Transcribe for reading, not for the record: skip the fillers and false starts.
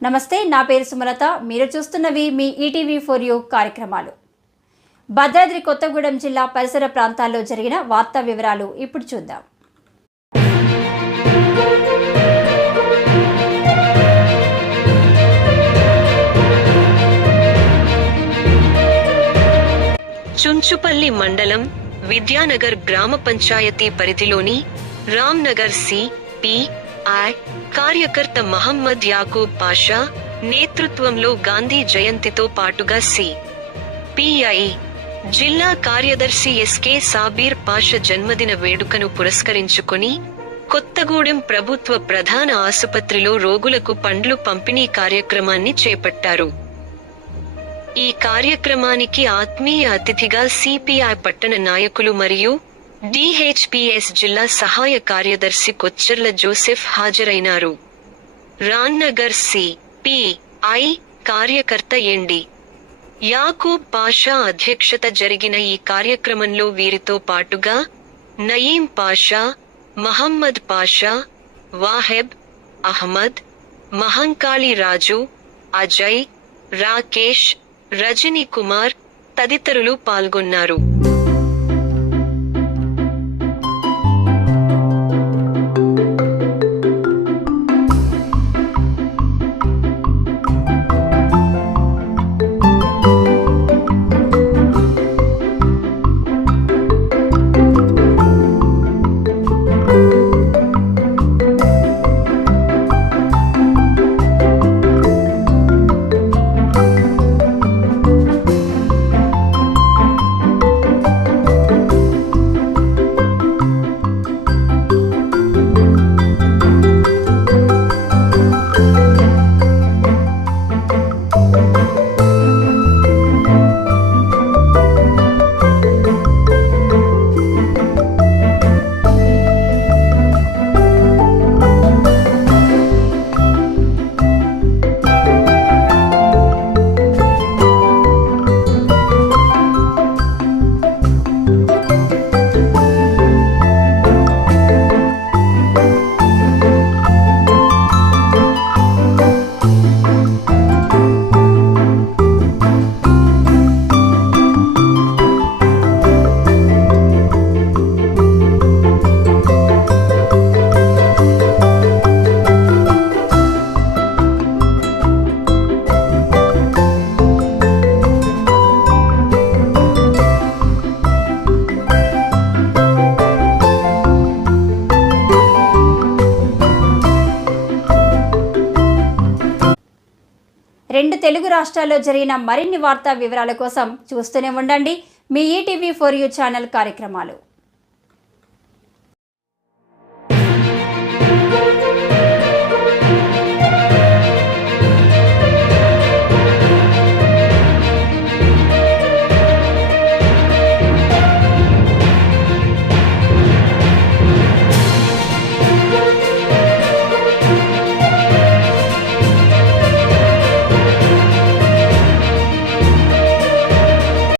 నమస్తే, నా పేరు సుమలత. మీరు చూస్తున్నవి మీ ఈటీవీ4U కార్యక్రమాలు. భద్రాద్రి కొత్తగూడెం జిల్లా పరిసర ప్రాంతాల్లో జరిగిన వార్తా వివరాలు ఇప్పుడు చూద్దాం. చుంచుపల్లి మండలం విద్యానగర్ గ్రామ పంచాయతీ పరిధిలోని రామ్నగర్ సి.పి.ఐ. కార్యకర్త మహమ్మద్ యాకూబ్ పాషా నేతృత్వంలో గాంధీ జయంతితో పాటుగా సి.పి.ఐ. జిల్లా కార్యదర్శి ఎస్.కె. సాబీర్ పాషా జన్మదిన వేడుకను పురస్కరించుకొని కొత్తగూడెం ప్రభుత్వ ప్రధాన ఆసుపత్రిలో రోగులకు పండ్లు పంపిణీ కార్యక్రమాన్ని చేపట్టారు. ఈ కార్యక్రమానికి ఆత్మీయ అతిథిగా సి.పి.ఐ. పట్టణ నాయకులు మరియు డిహెచ్పిఎస్ జిల్లా సహాయ కార్యదర్శి కొచ్చెర్ల జోసెఫ్ హాజరైనారు. రామ్నగర్ సి.పి.ఐ. కార్యకర్త ఎన్.డి. యాకూబ్ పాషా అధ్యక్షత జరిగిన ఈ కార్యక్రమంలో వీరితో పాటుగా నయీం పాషా, మహమ్మద్ పాషా, వాహెబ్ అహ్మద్, మహంకాళి రాజు, అజయ్, రాకేష్, రజనీ కుమార్ తదితరులు పాల్గొన్నారు. రెండు తెలుగు రాష్ట్రాల్లో జరిగిన మరిన్ని వార్తా వివరాల కోసం చూస్తూనే ఉండండి మీ ఈటీవీ4U ఛానల్ కార్యక్రమాలు.